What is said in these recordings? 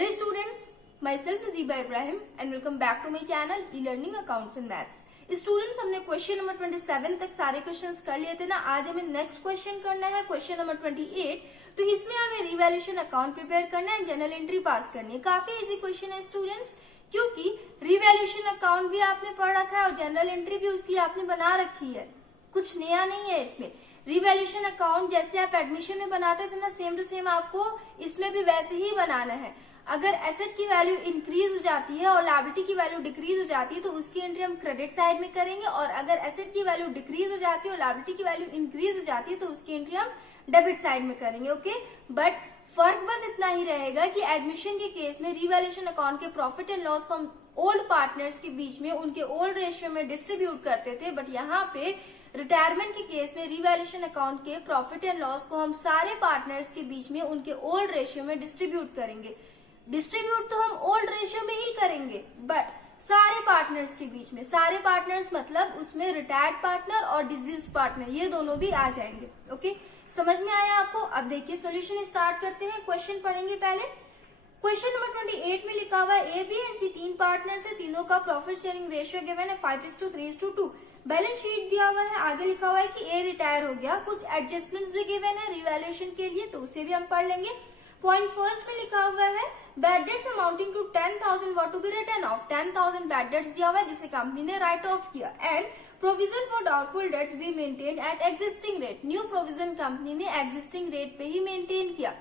Hello students, myself Nazeeba Ibrahim and welcome back to my channel e-learning accounts and maths. Students हमने question number 27 तक सारे questions कर लिए थे ना। आज हमें नेक्स्ट क्वेश्चन करना है क्वेश्चन नंबर 28। तो इसमें हमें रिवैल्यूएशन अकाउंट प्रिपेयर करना है, जनरल एंट्री पास करनी है। काफी इजी क्वेश्चन है स्टूडेंट्स, क्योंकि रिवैल्यूएशन अकाउंट भी आपने पढ़ रखा है और जनरल एंट्री भी उसकी आपने बना रखी है। कुछ नया नहीं है इसमें। रिवैल्यूएशन अकाउंट जैसे आप एडमिशन में बनाते थे ना, सेम टू सेम आपको इसमें भी वैसे ही बनाना है। अगर एसेट की वैल्यू इंक्रीज हो जाती है और लायबिलिटी की वैल्यू डिक्रीज हो जाती है तो उसकी एंट्री हम क्रेडिट साइड में करेंगे, और अगर एसेट की वैल्यू डिक्रीज हो जाती है और लायबिलिटी की वैल्यू इंक्रीज हो जाती है तो उसकी एंट्री हम डेबिट साइड में करेंगे। ओके, बट फर्क बस इतना ही रहेगा कि एडमिशन के केस में रिवैल्यूएशन अकाउंट के प्रॉफिट एंड लॉस को हम ओल्ड पार्टनर्स के बीच में उनके ओल्ड रेशियो में डिस्ट्रीब्यूट करते थे, बट यहाँ पे रिटायरमेंट के केस में रिवैल्यूएशन अकाउंट के प्रॉफिट एंड लॉस को हम सारे पार्टनर्स के बीच में उनके ओल्ड रेशियो में डिस्ट्रीब्यूट करेंगे। डिस्ट्रीब्यूट तो हम ओल्ड रेशियो में ही करेंगे, बट सारे पार्टनर्स के बीच में, सारे पार्टनर्स मतलब उसमें रिटायर्ड पार्टनर और डिजीज्ड पार्टनर ये दोनों भी आ जाएंगे। ओके, समझ में आया आपको? अब देखिए सॉल्यूशन स्टार्ट करते हैं। क्वेश्चन पढ़ेंगे पहले। क्वेश्चन नंबर 28 में लिखा हुआ है ए बी एंड सी तीन पार्टनर्स है, तीनों का प्रॉफिट शेयरिंग रेशियो गिवन है 5:3:2। बैलेंस शीट दिया हुआ है, आगे लिखा हुआ है कि ए रिटायर हो गया। कुछ एडजस्टमेंट्स भी गिवन है रिवैल्यूएशन के लिए, तो उसे भी हम पढ़ लेंगे। पॉइंट फर्स्ट में लिखा हुआ है bad debts amounting to 10,000 were to be written off. 10,000 bad debts दिया हुआ है जिसे कंपनी ने राइट ऑफ किया। And provision for doubtful debts be maintain at existing rate. New provision company ने एग्जिस्टिंग रेट पे ही मेंटेन किया,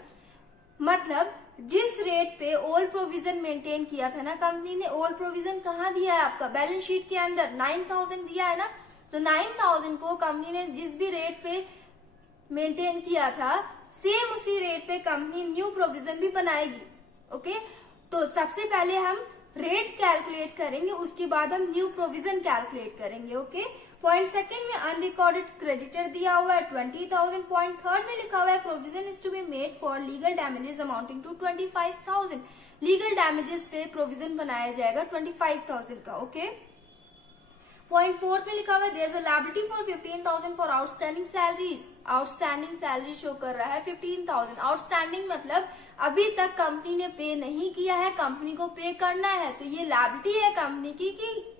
मतलब जिस रेट पे ओल्ड प्रोविजन मेंटेन किया था ना कंपनी ने, ओल्ड प्रोविजन कहाँ दिया है आपका बैलेंस शीट के अंदर 9,000 दिया है ना, तो 9,000 को कंपनी ने जिस भी रेट पे मेंटेन किया था सेम उसी रेट पे कंपनी न्यू प्रोविजन भी बनाएगी। ओके, तो सबसे पहले हम रेट कैलकुलेट करेंगे, उसके बाद हम न्यू प्रोविजन कैलकुलेट करेंगे। ओके, पॉइंट सेकंड में अनरिकॉर्डेड क्रेडिटर दिया हुआ है 20,000। पॉइंट थर्ड में लिखा हुआ है provision is to be made for legal damages amounting to 25,000। Legal damages पे प्रोविजन बनाया जाएगा 25,000 का। ओके, पॉइंट फोर्थ में लिखा हुआ है there is a liability for 15,000 for outstanding salaries. Outstanding salary show कर रहा है 15,000। आउटस्टैंडिंग मतलब अभी तक कंपनी ने पे नहीं किया है, कंपनी को पे करना है, तो ये लायबिलिटी है कंपनी की कि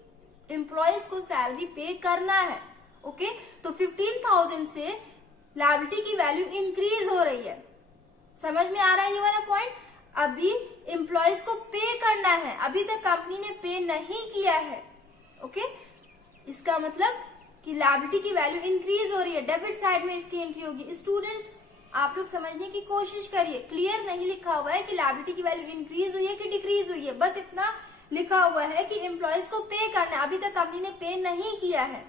एम्प्लॉयज को सैलरी पे करना है। ओके, तो 15,000 से लायबिलिटी की वैल्यू इंक्रीज हो रही है। समझ में आ रहा है ये वाला पॉइंट? अभी एम्प्लॉयज को पे करना है, अभी तक कंपनी ने पे नहीं किया है। ओके, इसका मतलब कि लायबिलिटी की वैल्यू इंक्रीज हो रही है, डेबिट साइड में इसकी एंट्री होगी। स्टूडेंट्स आप लोग समझने की कोशिश करिए, क्लियर नहीं लिखा हुआ है कि लायबिलिटी की वैल्यू इंक्रीज हुई है कि डिक्रीज हुई है, बस इतना लिखा हुआ है कि एम्प्लॉयज को पे करना है। अभी तक कंपनी ने पे नहीं किया है।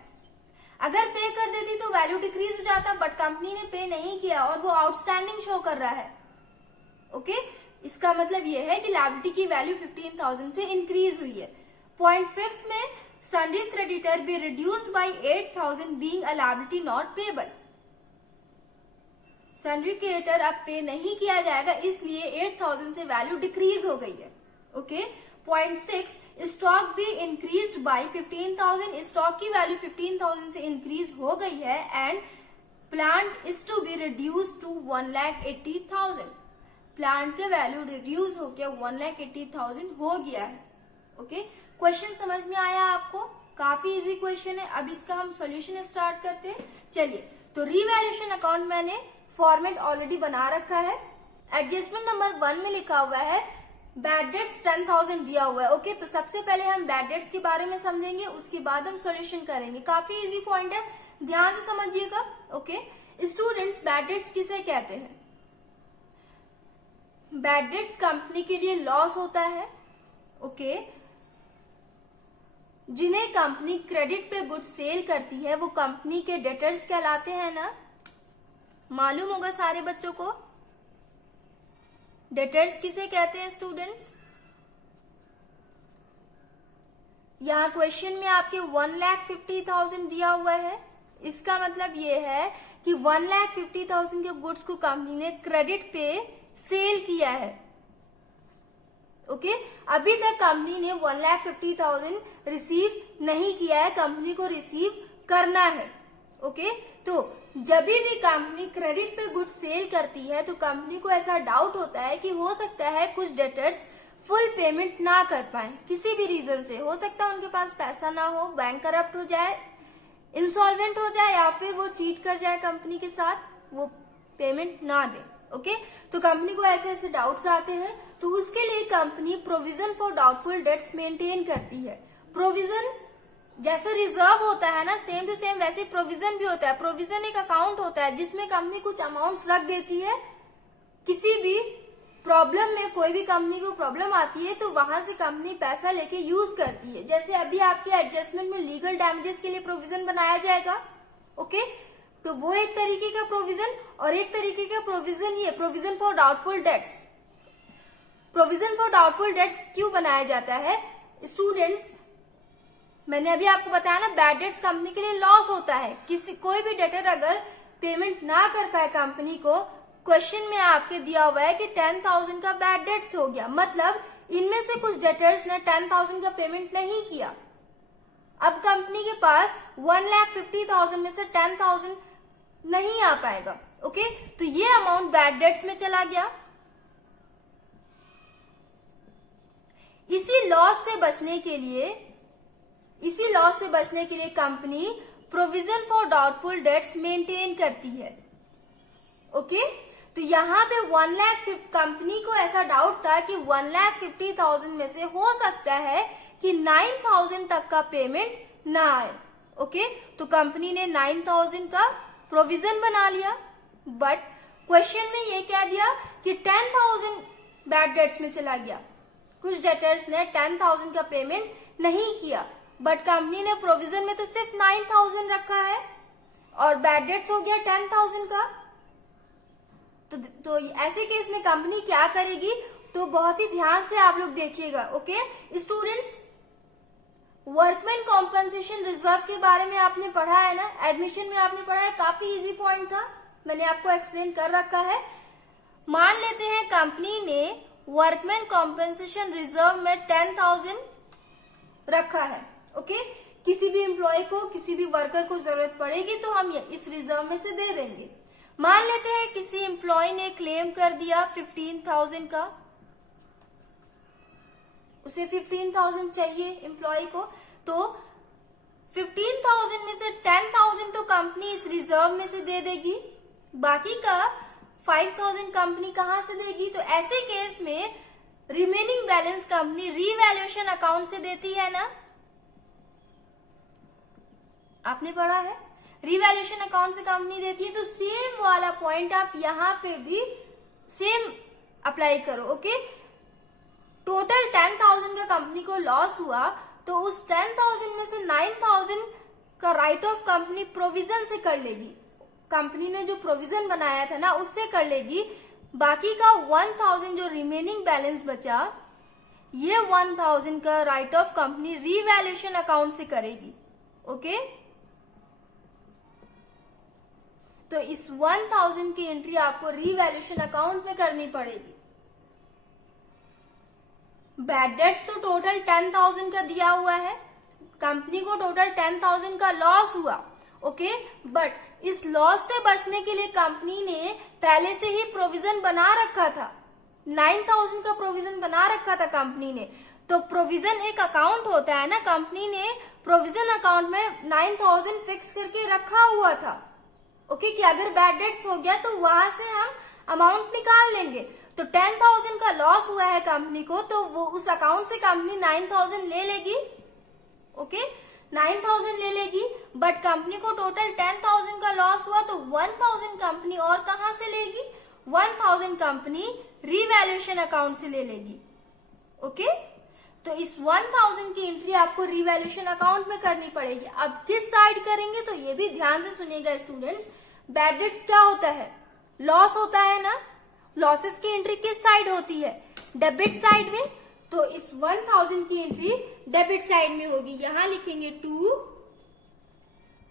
अगर पे कर देती तो वैल्यू डिक्रीज हो जाता, बट कंपनी ने पे नहीं किया और वो आउटस्टैंडिंग शो कर रहा है। ओके, इसका मतलब ये है कि लायबिलिटी की वैल्यू 15,000 से इंक्रीज हुई है। पॉइंट फिफ्थ में sundry creditor be reduced by 8,000 being a liability not payable। sundry creditor अब पे नहीं किया जाएगा, इसलिए 8,000 से वैल्यू डिक्रीज हो गई है। ओके, पॉइंट 6 स्टॉक भी इंक्रीज्ड बाय 15,000। स्टॉक की वैल्यू 15,000 से इंक्रीज हो गई है। And plant is to be reduce to 1,80,000। Plant के वैल्यू रिड्यूस होकर 1,80,000 हो गया है। ओके, क्वेश्चन समझ में आया आपको? काफी इजी क्वेश्चन है। अब इसका हम सॉल्यूशन स्टार्ट करते हैं। चलिए, तो रिवैल्यूएशन अकाउंट मैंने फॉर्मेट ऑलरेडी बना रखा है। एडजस्टमेंट नंबर 1 में लिखा हुआ है बैड डेट्स 10,000 दिया हुआ है। ओके, तो सबसे पहले हम बैड डेट्स के बारे में समझेंगे, उसके बाद हम सॉल्यूशन करेंगे। काफी इजी पॉइंट है, ध्यान से समझिएगा। ओके स्टूडेंट्स, बैड डेट्स किसे कहते हैं? बैड डेट्स कंपनी के लिए लॉस होता है। ओके, जिन्हें कंपनी क्रेडिट पे गुड्स सेल करती है वो कंपनी के डेटर्स कहलाते हैं ना, मालूम होगा सारे बच्चों को। डेटर्स किसे कहते हैं स्टूडेंट्स? यहाँ क्वेश्चन में आपके 1,50,000 दिया हुआ है, इसका मतलब ये है कि 1,50,000 के गुड्स को कंपनी ने क्रेडिट पे सेल किया है। ओके, अभी तक कंपनी ने 1,50,000 रिसीव नहीं किया है, कंपनी को रिसीव करना है। ओके, तो जब भी कंपनी क्रेडिट पे गुड्स सेल करती है तो कंपनी को ऐसा डाउट होता है कि हो सकता है कुछ डेटर्स फुल पेमेंट ना कर पाए, किसी भी रीजन से। हो सकता है उनके पास पैसा ना हो, बैंक करप्ट हो जाए, इंसॉल्वेंट हो जाए, या फिर वो चीट कर जाए कंपनी के साथ, वो पेमेंट ना दे। ओके, तो कंपनी को ऐसे ऐसे डाउट्स आते हैं, तो उसके लिए company provision for doubtful dates maintain करती है। प्रोविजन जैसे रिजर्व होता है ना, सेम टू सेम वैसे प्रोविजन भी होता है। प्रोविजन एक अकाउंट होता है जिसमें कंपनी कुछ अमाउंट्स रख देती है। किसी भी प्रॉब्लम में, कोई भी कंपनी को प्रॉब्लम आती है तो वहां से कंपनी पैसा लेके यूज करती है। जैसे अभी आपके एडजस्टमेंट में लीगल डैमेजेस के लिए प्रोविजन बनाया जाएगा। ओके, तो वो एक तरीके का प्रोविजन, और एक तरीके का प्रोविजन ये provision for doubtful dates. Provision for doubtful dates क्यों बनाया जाता है स्टूडेंट्स? मैंने अभी आपको बताया ना, बैड डेट्स कंपनी के लिए लॉस होता है। कोई भी डेटर अगर पेमेंट ना कर पाए कंपनी को, क्वेश्चन में आपके दिया हुआ है कि 10,000 का बैड डेट्स हो गया, मतलब इनमें से कुछ डेटर्स ने 10,000 का पेमेंट नहीं किया। अब कंपनी के पास 1,50,000 में से 10,000 नहीं आ पाएगा। ओके, तो ये अमाउंट बैड डेट्स में चला गया। इसी लॉस से बचने के लिए company provision for doubtful dates maintain करती है। ओके, तो यहाँ पे 1,50,000 कंपनी को ऐसा डाउट था कि 1,50,000 में से हो सकता है कि 9,000 तक का पेमेंट ना आए। ओके, तो कंपनी ने 9,000 का प्रोविजन बना लिया। बट क्वेश्चन में ये क्या दिया कि 10,000 बैड डेट्स में चला गया। कुछ डेटर्स ने 10,000 का पेमेंट नहीं किया, बट कंपनी ने प्रोविजन में तो सिर्फ 9,000 रखा है और बैड डेट्स हो गया 10,000 का। तो ऐसे केस में कंपनी क्या करेगी, तो बहुत ही ध्यान से आप लोग देखिएगा। Okay students, workman compensation reserve के बारे में आपने पढ़ा है ना, एडमिशन में आपने पढ़ा है, काफी इजी पॉइंट था, मैंने आपको एक्सप्लेन कर रखा है। मान लेते हैं कंपनी ने वर्कमैन कॉम्पनसेशन रिजर्व में 10,000 रखा है। ओके, किसी भी एम्प्लॉय को, किसी भी वर्कर को जरूरत पड़ेगी तो हम इस रिजर्व में से दे देंगे। मान लेते हैं किसी एम्प्लॉय ने क्लेम कर दिया 15,000 का, उसे 15,000 चाहिए एम्प्लॉय को, तो 15,000 में से 10,000 तो कंपनी इस रिजर्व में से दे देगी, बाकी का 5,000 कंपनी कहां से देगी? तो ऐसे केस में remaining balance company revaluation account से देती है ना, आपने पढ़ा है, रिवैल्यूएशन अकाउंट से कंपनी देती है। तो सेम वाला पॉइंट आप यहाँ पे भी सेम अप्लाई करो। ओके, टोटल 10,000 का कंपनी को लॉस हुआ, तो उस 10,000 में से 9,000 का राइट ऑफ कंपनी प्रोविजन से कर लेगी। कंपनी ने जो प्रोविजन बनाया था ना, उससे कर लेगी। बाकी का 1,000 जो रिमेनिंग बैलेंस बचा, ये 1,000 का right of company revaluation account से करेगी। ओके, तो इस 1,000 की एंट्री आपको रीवैल्यूएशन अकाउंट में करनी पड़ेगी। बैड डेट्स तो टोटल 10,000 का दिया हुआ है, कंपनी को टोटल 10,000 का लॉस हुआ। ओके, बट इस लॉस से बचने के लिए कंपनी ने पहले से ही प्रोविजन बना रखा था, 9,000 का प्रोविजन बना रखा था कंपनी ने। तो प्रोविजन एक अकाउंट होता है ना, कंपनी ने प्रोविजन अकाउंट में 9,000 फिक्स करके रखा हुआ था। ओके, कि अगर बैड डेट्स हो गया तो वहां से हम अमाउंट निकाल लेंगे। तो 10,000 का लॉस हुआ है कंपनी को, तो वो उस अकाउंट से कंपनी 9,000 ले लेगी। ओके, 9,000 ले लेगी, बट कंपनी को टोटल 10,000 का लॉस हुआ, तो 1,000 कंपनी और कहां से लेगी? 1,000 कंपनी रीवैल्यूएशन अकाउंट से ले लेगी। ओके, तो इस 1,000 की एंट्री आपको रीवैल्यूएशन अकाउंट में करनी पड़ेगी। अब किस साइड करेंगे, तो ये भी ध्यान से सुनिएगा स्टूडेंट्स। बैड डेट्स क्या होता है? लॉस होता है ना, लॉसेस की एंट्री किस साइड होती है? डेबिट साइड में। तो इस 1,000 की एंट्री डेबिट साइड में होगी। यहां लिखेंगे टू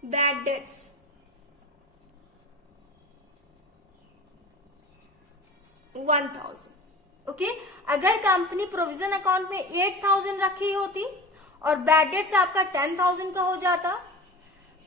बैड डेट्स। ओके, अगर कंपनी प्रोविजन अकाउंट में 8,000 रखी होती और बैड डेट्स आपका 10,000 का हो जाता,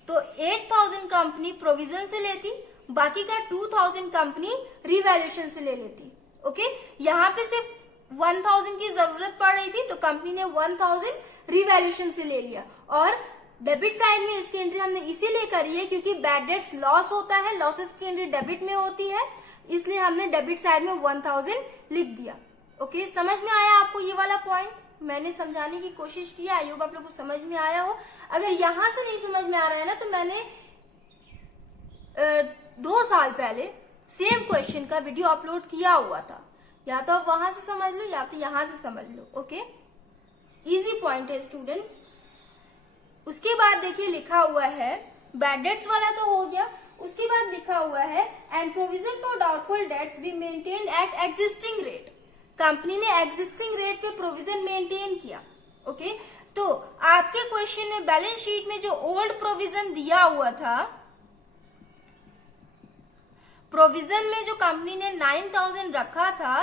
तो 8,000 कंपनी प्रोविजन से लेती, बाकी का 2,000 कंपनी रिवैल्यूएशन से ले लेती। ओके, यहाँ पे सिर्फ 1,000 की जरूरत पड़ रही थी तो कंपनी ने 1,000 रिवैल्यूएशन से ले लिया। और डेबिट साइड में इसकी एंट्री हमने इसीलिए करी है क्योंकि बैड डेट्स लॉस होता है, लॉसेस की एंट्री डेबिट में होती है, इसलिए हमने डेबिट साइड में 1,000 लिख दिया। ओके, समझ में आया आपको ये वाला पॉइंट? मैंने समझाने की कोशिश की, आई होप आप लोग को समझ में आया हो। अगर यहां से नहीं समझ में आ रहा है ना तो मैंने 2 साल पहले सेम क्वेश्चन का वीडियो अपलोड किया हुआ था, या तो आप वहां से समझ लो या तो यहां से समझ लो। ओके, इजी पॉइंट है स्टूडेंट्स। उसके बाद देखिए लिखा हुआ है, बैड डेट्स वाला तो हो गया, उसके बाद लिखा हुआ है and provision for doubtful debts be maintain at existing rate. Company ने एग्जिस्टिंग रेट पे प्रोविजन मेंटेन किया। ओके, तो आपके क्वेश्चन में बैलेंस शीट में जो ओल्ड प्रोविजन दिया हुआ था, प्रोविजन में जो कंपनी ने 9,000 रखा था,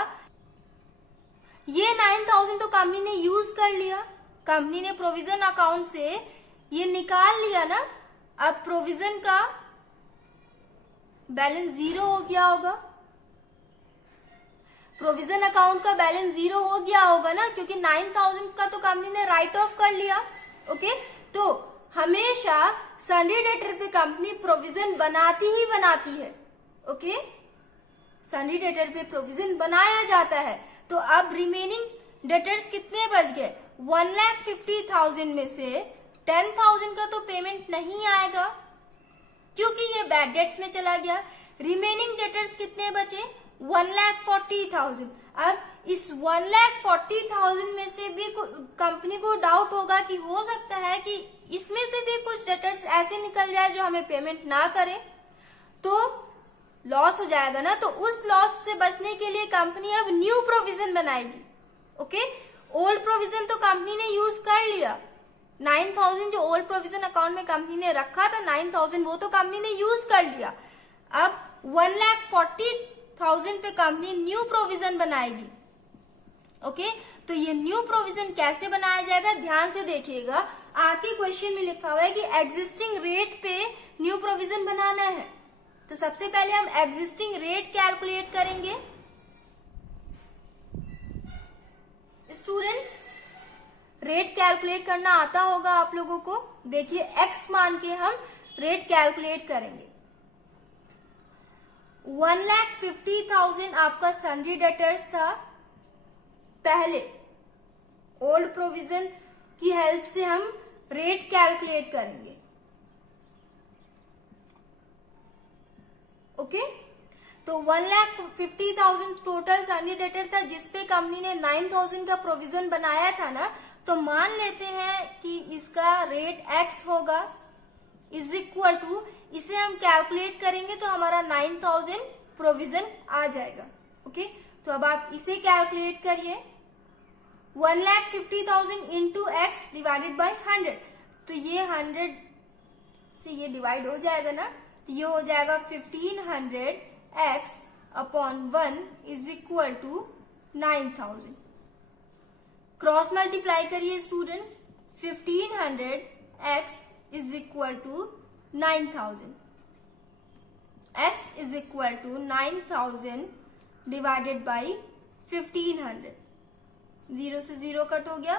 ये 9,000 तो कंपनी ने यूज कर लिया, कंपनी ने प्रोविजन अकाउंट से ये निकाल लिया ना। अब प्रोविजन का बैलेंस 0 हो गया होगा, प्रोविजन अकाउंट का बैलेंस 0 हो गया होगा ना, क्योंकि 9,000 का तो कंपनी ने राइट ऑफ कर लिया। ओके, तो हमेशा सन्डे डेटर पे कंपनी प्रोविजन बनाती ही बनाती है। ओके, सन्डे डेटर पे प्रोविजन बनाया जाता है। तो अब रिमेनिंग डेटर्स कितने बच गए? 1,50,000 में से 10,000 का तो पेमेंट नहीं आएगा क्योंकि ये बैड डेट्स में चला गया। रिमेनिंग डेटर्स कितने बचे? 1,40,000। अब इस 1,40,000 में से भी कंपनी को डाउट होगा कि हो सकता है कि इसमें से भी कुछ डेटर्स ऐसे निकल जाए जो हमें पेमेंट ना करे, तो लॉस हो जाएगा ना। तो उस लॉस से बचने के लिए कंपनी अब न्यू प्रोविजन बनाएगी। ओके, ओल्ड प्रोविजन तो कंपनी ने यूज कर लिया, 9,000 जो ओल्ड प्रोविजन अकाउंट में कंपनी ने रखा था 9,000, वो तो कंपनी ने यूज कर लिया। अब 1,40,000 पे कंपनी न्यू प्रोविजन बनाएगी। ओके, तो ये न्यू प्रोविजन कैसे बनाया जाएगा ध्यान से देखिएगा। आपके क्वेश्चन में लिखा हुआ है कि एग्जिस्टिंग रेट पे न्यू प्रोविजन बनाना है। तो सबसे पहले हम एग्जिस्टिंग रेट कैलकुलेट करेंगे। स्टूडेंट्स, रेट कैलकुलेट करना आता होगा आप लोगों को। देखिए x मान के हम रेट कैलकुलेट करेंगे। 1,50,000 आपका सन्ड्री डेटर्स था। पहले ओल्ड प्रोविजन की हेल्प से हम रेट कैलकुलेट करेंगे। ओके, तो 1,50,000 टोटल सन्ड्री डेटर था जिसपे कंपनी ने 9,000 का प्रोविजन बनाया था ना। तो मान लेते हैं कि इसका रेट x होगा, इज इक्वल टू, इसे हम कैलकुलेट करेंगे तो हमारा 9,000 प्रोविजन आ जाएगा। ओके, तो अब आप इसे कैलकुलेट करिए। 1,50,000 इंटू एक्स डिवाइडेड बाई 100, तो ये 100 से ये डिवाइड हो जाएगा ना, तो ये हो जाएगा 1,500 x upon 1 is equal to 9,000। Cross multiply करिए students, 1,500 x is equal to 9,000, x is equal to 9,000 divided by 1,500। 0 से 0 कट हो गया,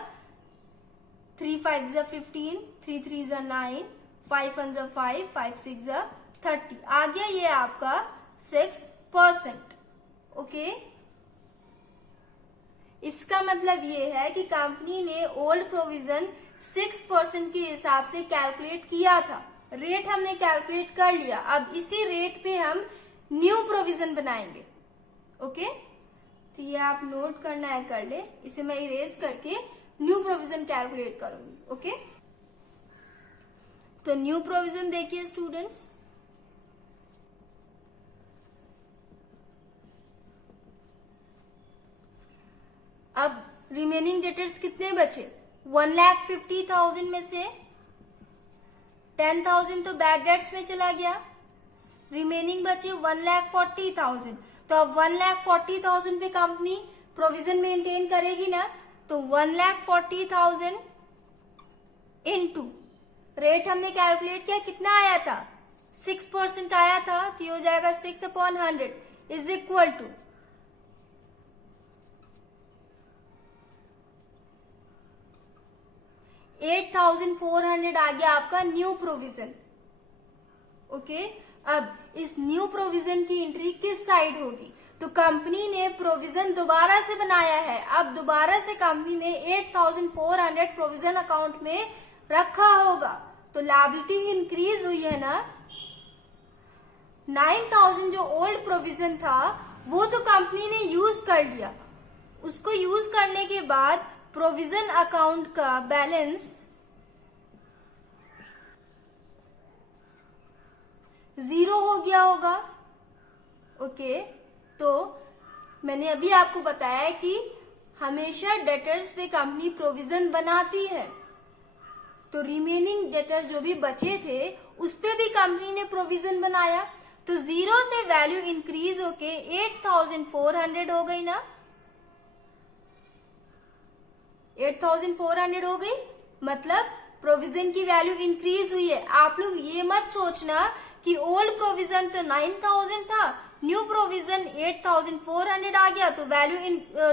3 5 जा 15, 3 3 जा 9, 5 1 जा 5, 5 6 जा 30, आ गया ये आपका 6%। ओके, इसका मतलब ये है कि कंपनी ने ओल्ड प्रोविजन 6% के हिसाब से कैलकुलेट किया था। रेट हमने कैलकुलेट कर लिया, अब इसी रेट पे हम न्यू प्रोविजन बनाएंगे। ओके, तो ये आप नोट करना है, कर ले, इसे मैं इरेज करके न्यू प्रोविजन कैलकुलेट करूंगी। ओके, तो न्यू प्रोविजन देखिए स्टूडेंट्स, अब रिमेनिंग डेटर्स कितने बचे? 1,50,000 में से 10,000 तो बैड डेट्स में चला गया, रिमेनिंग बचे 1,40,000। तो अब 1,40,000 पे कंपनी प्रोविजन मेंटेन करेगी ना, तो 1,40,000 इंटू रेट हमने कैलकुलेट किया, कितना आया था, 6% आया था, तो ये हो जाएगा 6/100 इज इक्वल टू 8,400 आ गया आपका न्यू प्रोविजन। ओके, अब इस न्यू प्रोविजन की एंट्री किस साइड होगी, तो कंपनी ने प्रोविजन दोबारा से बनाया है। अब दोबारा से कंपनी ने 8,400 प्रोविजन अकाउंट में रखा होगा, तो लायबिलिटी इंक्रीज हुई है ना। 9,000 जो ओल्ड प्रोविजन था वो तो कंपनी ने यूज कर लिया, उसको यूज करने के बाद प्रोविजन अकाउंट का बैलेंस 0 हो गया होगा। ओके, तो मैंने अभी आपको बताया कि हमेशा डेटर्स पे कंपनी प्रोविजन बनाती है, तो रिमेनिंग डेटर्स जो भी बचे थे उस पे भी कंपनी ने प्रोविजन बनाया, तो 0 से वैल्यू इंक्रीज होके 8,400 हो गई ना, 8,400 हो गई, मतलब प्रोविजन की वैल्यू इंक्रीज हुई है। आप लोग ये मत सोचना कि ओल्ड प्रोविजन तो 9,000 था, न्यू प्रोविजन 8,400 आ गया तो वैल्यू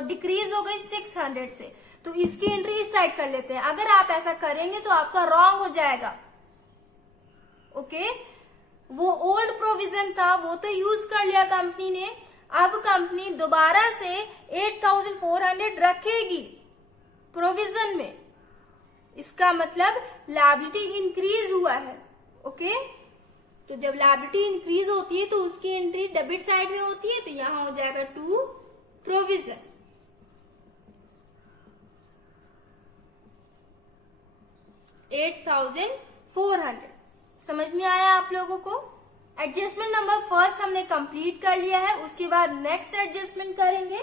डिक्रीज हो गई 600 से, तो इसकी एंट्री इस साइड कर लेते हैं। अगर आप ऐसा करेंगे तो आपका रॉन्ग हो जाएगा। ओके, वो ओल्ड प्रोविजन था वो तो यूज कर लिया कंपनी ने, अब कंपनी दोबारा से 8,400 रखेगी प्रोविजन में, इसका मतलब लायबिलिटी इंक्रीज हुआ है। ओके, तो जब लायबिलिटी इंक्रीज होती है तो उसकी एंट्री डेबिट साइड में होती है, तो यहां हो जाएगा टू प्रोविजन। $8,400 समझ में आया आप लोगों को। एडजस्टमेंट नंबर फर्स्ट हमने कंप्लीट कर लिया है, उसके बाद नेक्स्ट एडजस्टमेंट करेंगे।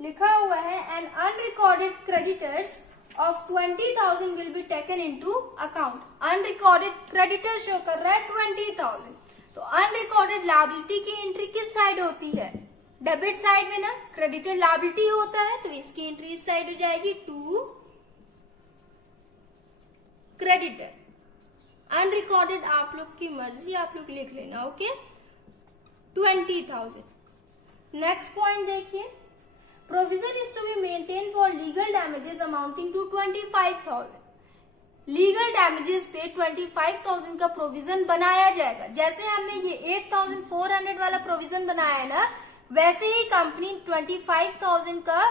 लिखा हुआ है an unrecorded creditors of 20,000 will be taken into account। Unrecorded creditor show कर रहा है 20,000, तो अनरिकॉर्डेड लायबिलिटी की एंट्री किस साइड होती है, डेबिट साइड में ना, क्रेडिटर लायबिलिटी होता है, तो इसकी एंट्री इस साइड हो जाएगी टू क्रेडिटर। अनरिकॉर्डेड आप लोग की मर्जी, आप लोग लिख लेना। ओके, 20,000। नेक्स्ट पॉइंट देखिए, provision is to be maintain for legal damages amounting to 25,000। Legal damages पे 25,000 का प्रोविजन बनाया जाएगा। जैसे हमने ये 8,400 वाला प्रोविजन बनाया है ना, वैसे ही कंपनी 25,000 का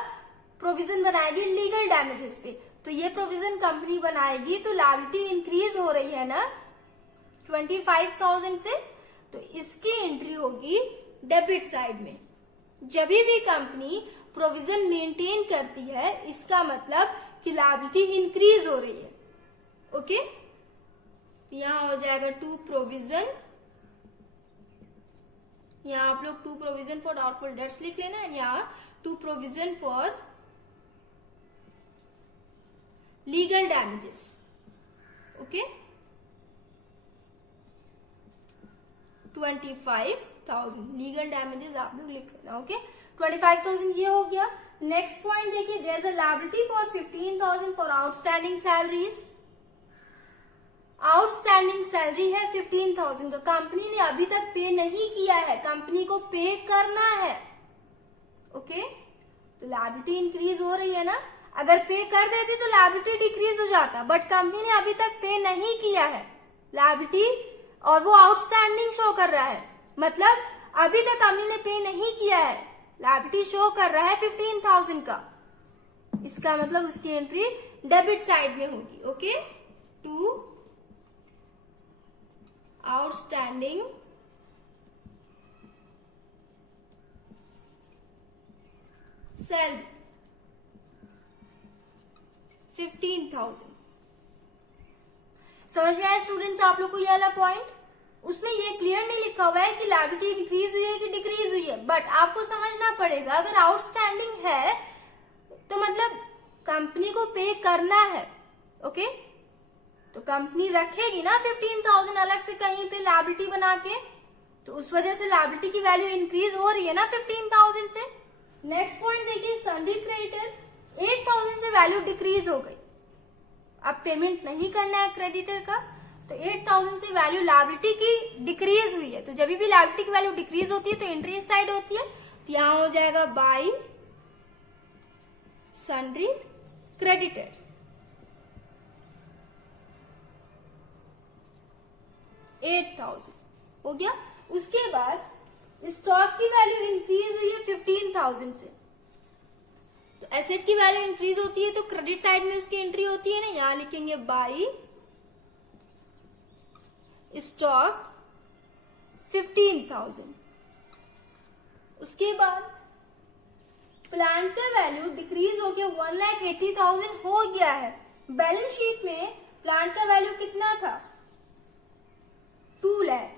प्रोविजन बनाएगी लीगल डैमेजेस पे। तो ये प्रोविजन कंपनी बनाएगी तो लायबिलिटी इंक्रीज हो रही है ना 25,000 से, तो इसकी एंट्री होगी डेबिट साइड में। जब भी कंपनी प्रोविजन मेंटेन करती है इसका मतलब कि लायबिलिटी इंक्रीज हो रही है। ओके, यहां हो जाएगा टू प्रोविजन, यहां आप लोग to provision for doubtful debts लिख लेना, यहां to provision for legal damages. Okay, 25,000 legal damages आप लोग लिख लेना। ओके, 25,000 ये हो गया। नेक्स्ट पॉइंट देखिए, there is a liability for 15,000 for outstanding salaries. Outstanding salary है 15,000 का, कंपनी ने अभी तक पे नहीं किया है, कंपनी को पे करना है। ओके, तो लायबिलिटी इंक्रीज हो रही है ना, अगर पे कर देती तो लायबिलिटी डिक्रीज हो जाता, बट कंपनी ने अभी तक पे नहीं किया है लायबिलिटी, और वो आउटस्टैंडिंग शो कर रहा है, मतलब अभी तक कंपनी ने पे नहीं किया है, लायबिलिटी शो कर रहा है 15,000 का, इसका मतलब उसकी एंट्री डेबिट साइड में होगी। Okay, to outstanding salary 15,000। समझ में आया स्टूडेंट्स आप लोग को ये वाला पॉइंट? उसमें ये क्लियर नहीं लिखा हुआ है कि लायबिलिटी इंक्रीज हुई है कि डिक्रीज हुई है, बट आपको समझना पड़ेगा अगर आउटस्टैंडिंग है तो मतलब कंपनी को पे करना है। ओके, तो कंपनी रखेगी ना 15,000 अलग से कहीं पे लायबिलिटी बना के, तो उस वजह से लायबिलिटी की वैल्यू इंक्रीज हो रही है ना 15,000 से। नेक्स्ट पॉइंट देखिए, सन्डी क्रेडिटर 8,000 से वैल्यू डिक्रीज हो गई, अब पेमेंट नहीं करना है क्रेडिटर का, तो 8000 से वैल्यू लायबिलिटी की डिक्रीज हुई है, तो जब भी लायबिलिटी की वैल्यू डिक्रीज होती है तो एंट्री इस साइड होती है, तो यहां हो जाएगा बाई सन्ड्री क्रेडिटर्स। 8000 हो गया। उसके बाद स्टॉक की वैल्यू इंक्रीज हुई है 15000 से, तो एसेट की वैल्यू इंक्रीज होती है तो क्रेडिट साइड में उसकी एंट्री होती है ना, यहां लिखेंगे बाई स्टॉक 15000। उसके बाद प्लांट का वैल्यू डिक्रीज होकर 1,80,000 हो गया है। बैलेंस शीट में प्लांट का वैल्यू कितना था? 2 लाख।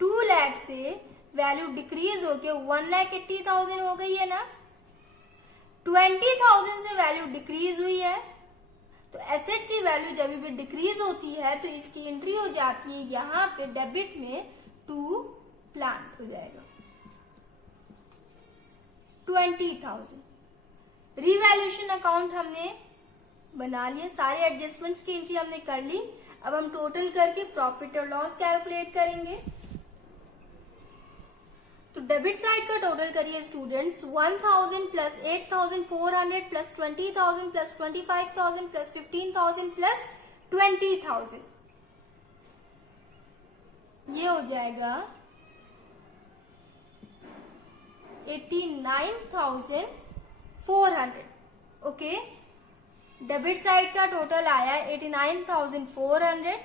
2 लाख से वैल्यू डिक्रीज होकर 1,80,000 हो गई है ना। 20,000 से वैल्यू डिक्रीज हुई है, तो एसेट की वैल्यू जब भी डिक्रीज होती है तो इसकी एंट्री हो जाती है यहां पे डेबिट में टू प्लांट हो जाएगा 20,000। रिवैल्यूएशन अकाउंट हमने बना लिया, सारे एडजस्टमेंट्स की एंट्री हमने कर ली। अब हम टोटल करके प्रॉफिट और लॉस कैलकुलेट करेंगे। तो डेबिट साइड का टोटल करिए students, 1000 plus 8400 plus 20,000 plus 25,000 plus 15,000 plus 20,000, ये हो जाएगा 89,400। ओके, डेबिट साइड का टोटल आया 89,400।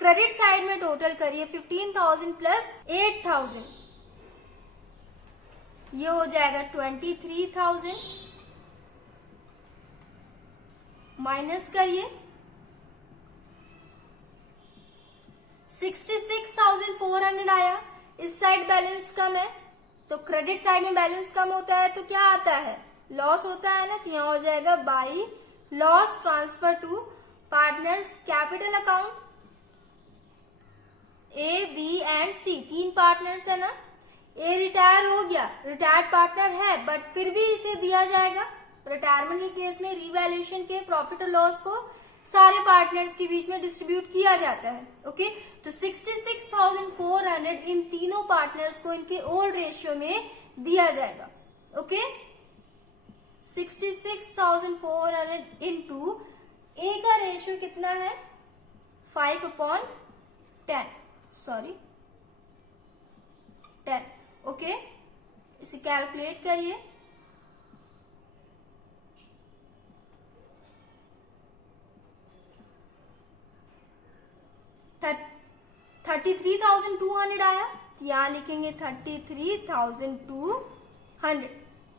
क्रेडिट साइड में टोटल करिए 15,000 प्लस 8,000, ये हो जाएगा 23,000। माइनस करिए 66,400 आया। इस साइड बैलेंस कम है तो क्रेडिट साइड में बैलेंस कम होता है तो क्या आता है? लॉस होता है ना, तो यहां हो जाएगा by loss transfer to partners capital account. A, B and C 3 partners है ना। ए रिटायर हो गया, रिटायर्ड पार्टनर है, बट फिर भी इसे दिया जाएगा। रिटायरमेंट के केस में रिवैल्यूएशन के प्रॉफिट और लॉस को सारे पार्टनर्स के बीच में डिस्ट्रीब्यूट किया जाता है। ओके, तो 66,400 इन तीनों पार्टनर्स को इनके ओल्ड रेशियो में दिया जाएगा। ओके, 66,400 इंटू ए का रेशियो कितना है? 5/10, सॉरी 10। ओके, इसे कैलकुलेट करिए। था 33,200 आया, तो यहां लिखेंगे 33,200।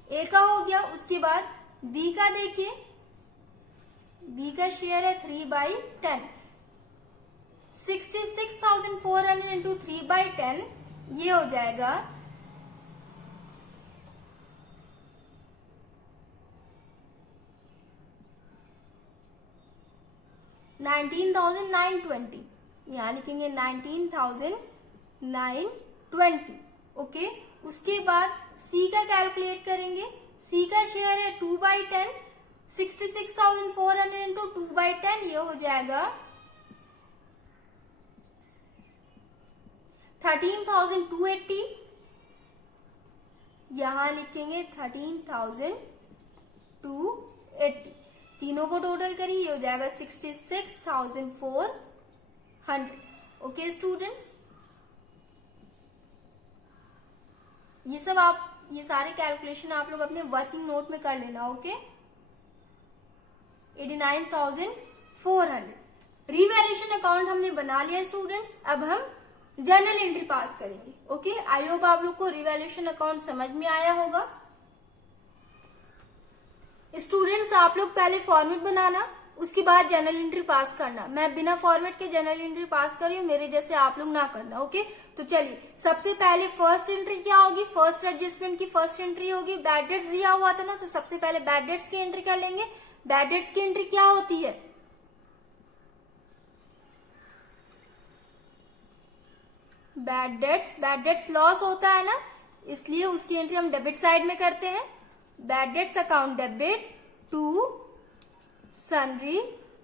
ए का हो गया। उसके बाद बी का देखिए, बी का शेयर है 3/10। 66,400 इंटू 3/10, ये हो जाएगा 19,920, यहां लिखेंगे 19,920। ओके, उसके बाद सी का कैलकुलेट करेंगे। सी का शेयर है 2/10, 66,400 इंटू 2/10, ये हो जाएगा 13,280। यहां लिखेंगे 13,280, तीनों को टोटल करिए, ये हो जाएगा 66,400। ओके स्टूडेंट्स, ये सब ये सारे कैलकुलेशन आप लोग अपने वर्किंग नोट में कर लेना। ओके, 89,400 रिवैल्यूएशन अकाउंट हमने बना लिया स्टूडेंट्स। अब हम जर्नल एंट्री पास करेंगे। ओके, आई होप आप लोग को रिवैल्यूएशन अकाउंट समझ में आया होगा। स्टूडेंट्स, आप लोग पहले फॉर्मेट बनाना, उसके बाद जर्नल एंट्री पास करना। मैं बिना फॉर्मेट के जर्नल एंट्री पास कर रही हूँ, मेरे जैसे आप लोग ना करना। ओके, तो चलिए सबसे पहले फर्स्ट एंट्री क्या होगी? फर्स्ट एडजस्टमेंट की फर्स्ट एंट्री होगी, बैड डेट्स दिया हुआ था ना, तो सबसे पहले बैड डेट्स की एंट्री कर लेंगे। बैड डेट्स की एंट्री क्या होती है? बैड डेट्स लॉस होता है ना, इसलिए उसकी एंट्री हम डेबिट साइड में करते हैं। Bad debts account debit to sundry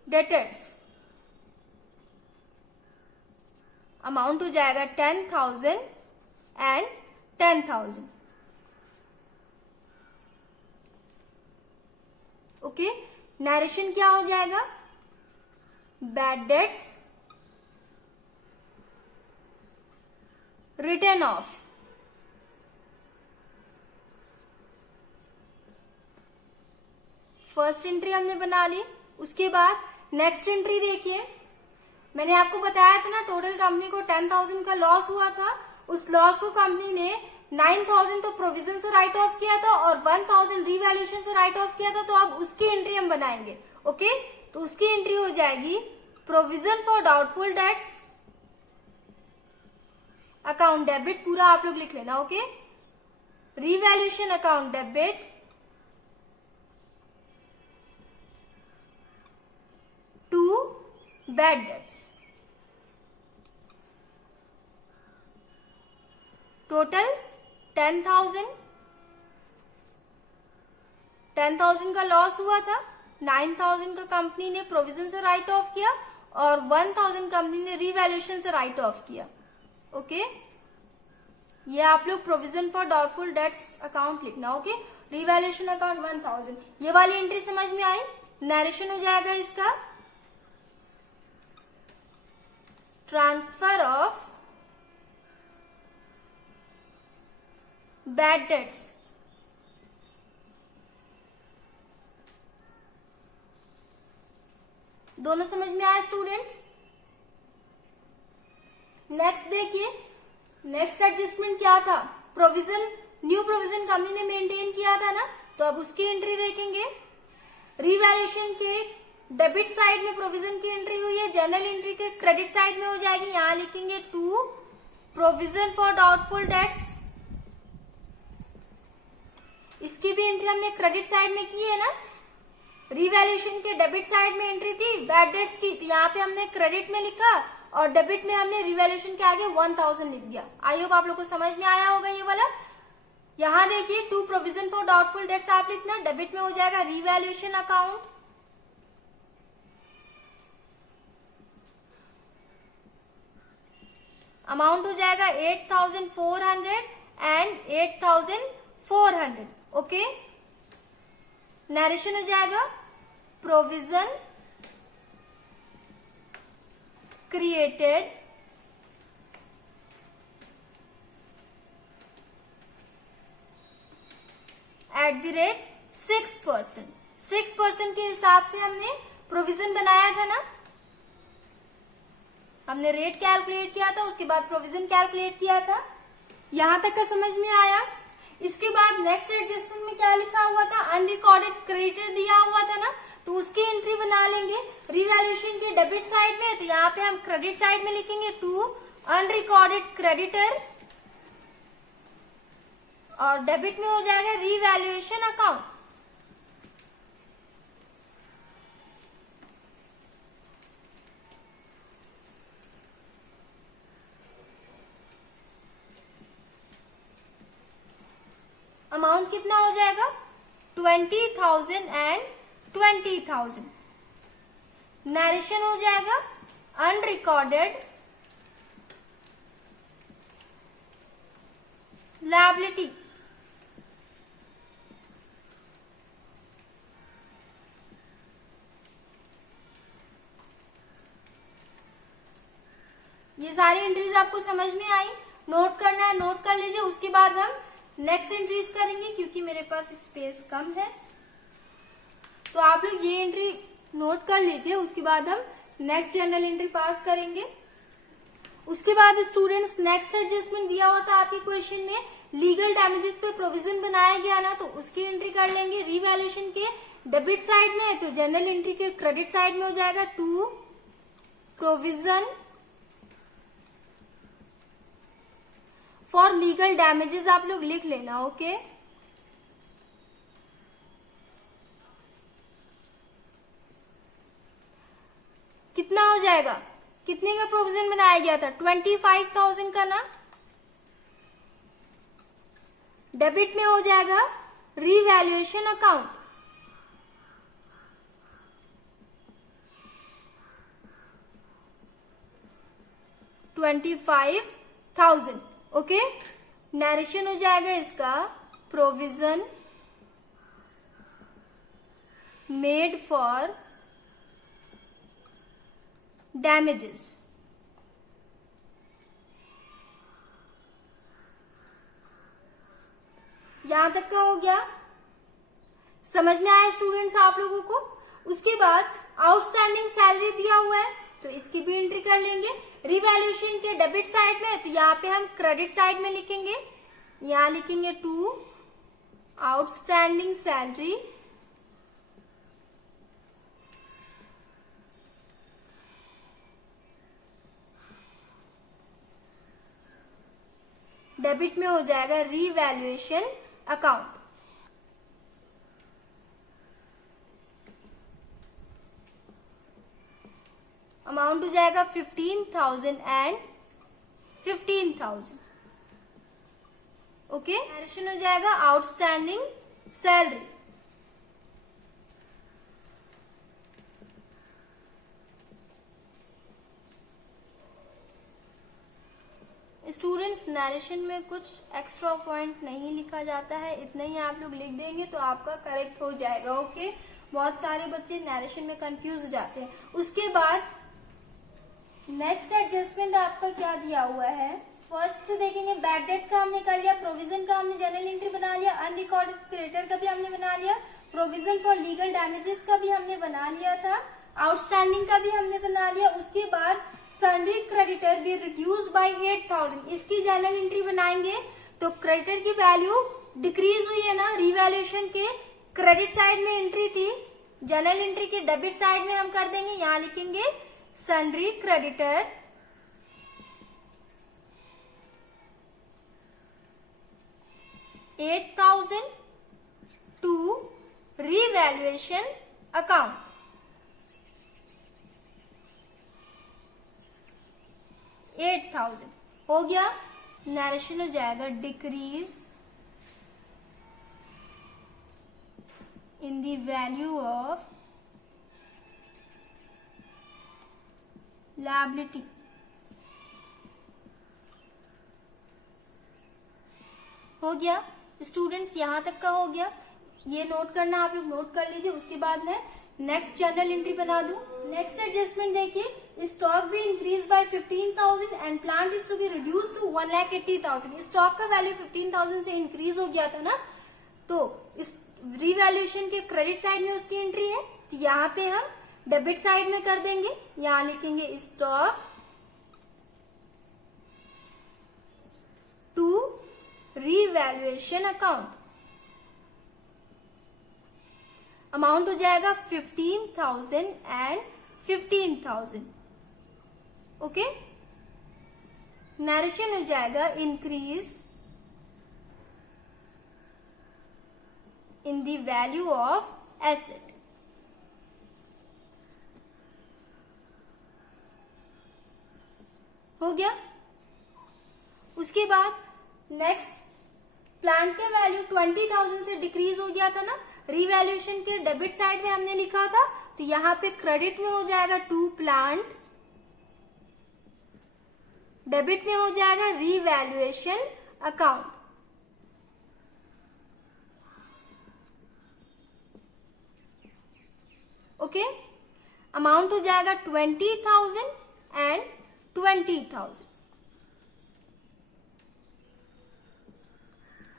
debtors. Amount हो जाएगा 10,000 एंड 10,000। ओके, नरेशन क्या हो जाएगा? Bad debts return of. First entry हमने बना ली। उसके बाद नेक्स्ट एंट्री देखिए, मैंने आपको बताया था ना टोटल कंपनी को 10,000 का लॉस हुआ था। उस लॉस को कंपनी ने 9,000 तो प्रोविजन से राइट ऑफ किया था और 1,000 रिवैल्यूएशन से राइट ऑफ किया था। तो अब उसकी एंट्री हम बनाएंगे। ओके, तो उसकी एंट्री हो जाएगी provision for doubtful debts account debit, पूरा आप लोग लिख लेना। Okay, revaluation account debit to bad debts. Total 10,000 का लॉस हुआ था, 9,000 का कंपनी ने प्रोविजन से राइट ऑफ किया और 1,000 कंपनी ने रिवैल्यूएशन से राइट ऑफ किया। ओके, ये आप लोग provision for doubtful debts account लिखना। Okay, revaluation account 1,000। ये वाली एंट्री समझ में आई? नरेशन हो जाएगा इसका ट्रांसफर ऑफ बैड डेट्स दोनों समझ में आया स्टूडेंट्स? नेक्स्ट देखिए, नेक्स्ट एडजस्टमेंट क्या था? प्रोविजन, न्यू प्रोविजन कंपनी ने मेंटेन किया था ना, तो अब उसकी एंट्री देखेंगे। रिवैल्यूएशन के डेबिट साइड में प्रोविजन की एंट्री हुई है, जनरल एंट्री के क्रेडिट साइड में हो जाएगी। यहां लिखेंगे to provision for doubtful debts. इसकी भी एंट्री हमने क्रेडिट साइड में की है ना। रिवैल्यूएशन के डेबिट साइड में एंट्री थी बैड डेट्स की, तो यहाँ पे हमने क्रेडिट में लिखा और डेबिट में हमने रिवैल्यूएशन के आगे 1,000 लिख दिया। आई होप आप लोग को समझ में आया होगा ये वाला। यहां देखिए to provision for doubtful debts आप लिखना, डेबिट में हो जाएगा रिवैल्यूएशन अकाउंट। अमाउंट हो जाएगा 8,400 एंड 8,400। ओके, नरेशन हो जाएगा प्रोविजन क्रिएटेड @6%। 6% के हिसाब से हमने प्रोविजन बनाया था ना। हमने रेट कैलकुलेट किया था, उसके बाद प्रोविजन कैलकुलेट किया था। यहां तक का समझ में आया? इसके बाद नेक्स्ट एडजस्टमेंट में क्या लिखा हुआ था? अनरिकॉर्डेड क्रेडिटर दिया हुआ था ना, तो उसकी एंट्री बना लेंगे रिवैल्यूएशन के डेबिट साइड में। तो यहाँ पे हम क्रेडिट साइड में लिखेंगे टू अनरिकॉर्डेड क्रेडिटर और डेबिट में हो जाएगा रिवैल्यूएशन अकाउंट। अमाउंट कितना हो जाएगा? 20,000 एंड 20,000। नरेशन हो जाएगा अनरिकॉर्डेड लायबिलिटी। ये सारी एंट्रीज आपको समझ में आई? नोट करना है नोट कर लीजिए। उसके बाद हम नेक्स्ट एंट्रीज करेंगे क्योंकि मेरे पास स्पेस कम है, तो आप लोग ये एंट्री नोट कर लीजिए। उसके बाद हम नेक्स्ट जनरल एंट्री पास करेंगे। उसके बाद स्टूडेंट्स नेक्स्ट एडजस्टमेंट दिया हुआ था आपके क्वेश्चन में, लीगल डैमेजेस पे प्रोविजन बनाया गया ना, तो उसकी एंट्री कर लेंगे। रिवैल्यूएशन के डेबिट साइड में है तो जनरल एंट्री के क्रेडिट साइड में हो जाएगा to provision for legal damages आप लोग लिख लेना। ओके, कितना हो जाएगा? कितने का प्रोविजन बनाया गया था? 25,000 का ना। डेबिट में हो जाएगा रिवैल्यूएशन अकाउंट। 25,000। ओके, नरेशन हो जाएगा इसका प्रोविजन मेड फॉर डैमेजेस। यहां तक का हो गया, समझ में आया स्टूडेंट्स आप लोगों को। उसके बाद आउटस्टैंडिंग सैलरी दिया हुआ है तो इसकी भी एंट्री कर लेंगे। रिवैल्यूएशन के डेबिट साइड में, तो यहाँ पे हम क्रेडिट साइड में लिखेंगे, यहां लिखेंगे टू आउटस्टैंडिंग सैलरी डेबिट में हो जाएगा रिवैल्यूएशन अकाउंट। अमाउंट हो जाएगा 15,000 एंड 15,000। ओके, नरेशन हो जाएगा आउटस्टैंडिंग सैलरी। स्टूडेंट्स, नरेशन में कुछ एक्स्ट्रा पॉइंट नहीं लिखा जाता है, इतना ही आप लोग लिख देंगे तो आपका करेक्ट हो जाएगा। ओके, बहुत सारे बच्चे नरेशन में कंफ्यूज हो जाते हैं। उसके बाद नेक्स्ट एडजस्टमेंट आपका क्या दिया हुआ है, फर्स्ट से देखेंगे। बैड डेट्स का हमने कर लिया, प्रोविजन का हमने जनरल एंट्री बना लिया, अनरिकॉर्डेड क्रेडिटर का भी हमने बना लिया, प्रोविजन फॉर लीगल डैमेजेस का भी हमने बना लिया था, आउटस्टैंडिंग का भी हमने बना लिया। उसके बाद sundry creditor be reduce by 8,000, इसकी जनरल एंट्री बनाएंगे तो क्रेडिटर की वैल्यू डिक्रीज हुई है ना, रिवैल्यूएशन के क्रेडिट साइड में एंट्री थी, जनरल एंट्री के डेबिट साइड में हम कर देंगे, यहां लिखेंगे sundry creditor $8,000 to revaluation account. $8,000 हो गया। नरेशन हो जाएगा decrease in the value of liability. हो गया स्टूडेंट्स, यहां तक का हो गया, ये नोट करना आप लोग नोट कर लीजिए। उसके बाद मैं नेक्स्ट जर्नल एंट्री बना दूं। नेक्स्ट एडजस्टमेंट देखिए, स्टॉक भी increase by 15,000 and plant is to be reduce to 1,80,000। Stock का वैल्यू 15,000 से इंक्रीज हो गया था ना, तो इस रिवैल्यूएशन के क्रेडिट साइड में उसकी एंट्री है, तो यहाँ पे हम डेबिट साइड में कर देंगे, यहां लिखेंगे stock to revaluation account. Amount हो जाएगा 15,000 एंड 15,000। ओके, नरेशन हो जाएगा increase in the value of asset. हो गया। उसके बाद नेक्स्ट, प्लांट का वैल्यू 20,000 से डिक्रीज हो गया था ना, रिवैल्यूएशन के डेबिट साइड में हमने लिखा था, तो यहां पे क्रेडिट में हो जाएगा टू प्लांट, डेबिट में हो जाएगा रिवैल्यूएशन अकाउंट। ओके, अमाउंट हो जाएगा 20,000 एंड 20,000।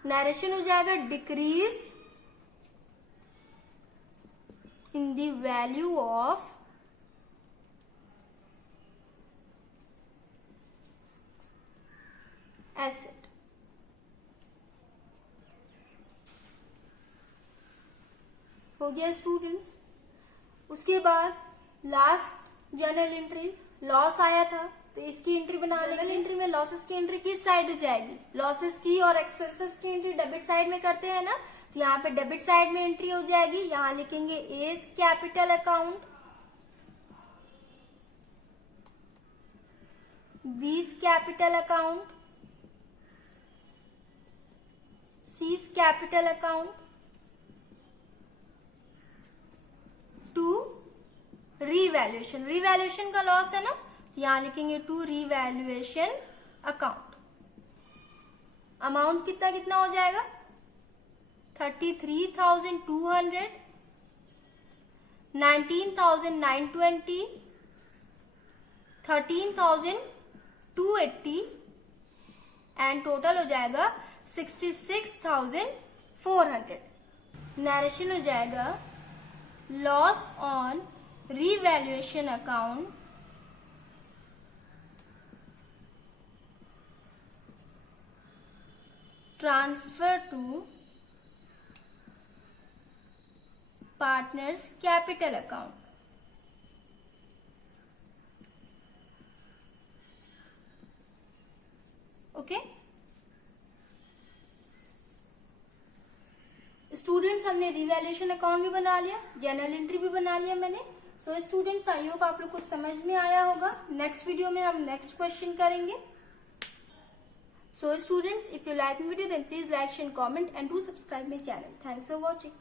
नरेशन हो जाएगा decrease in the value of asset. हो गया स्टूडेंट्स। उसके बाद लास्ट जर्नल एंट्री, लॉस आया था तो इसकी एंट्री बना लेंगे। जर्नल एंट्री में लॉसेस की एंट्री किस साइड हो जाएगी, लॉसेस की और एक्सपेंसेस की एंट्री डेबिट साइड में करते हैं ना, तो यहाँ पे डेबिट साइड में एंट्री हो जाएगी, यहां लिखेंगे A's capital account, B's capital account, C's capital account to revaluation. Revaluation का लॉस है ना, यहां लिखेंगे टू रीवैल्यूएशन अकाउंट। अमाउंट कितना कितना हो जाएगा 33,200, 19,920, 13,280 एंड टोटल हो जाएगा 66,400। नरेशन हो जाएगा loss on revaluation account transfer to partners capital account. Okay students, हमने रिवैल्यूएशन अकाउंट भी बना लिया, जर्नल एंट्री भी बना लिया मैंने। सो स्टूडेंट्स, आई होप आप लोग को समझ में आया होगा। नेक्स्ट वीडियो में हम नेक्स्ट क्वेश्चन करेंगे। So students, if you like my video then please like, share, comment and do subscribe my channel. Thanks for watching.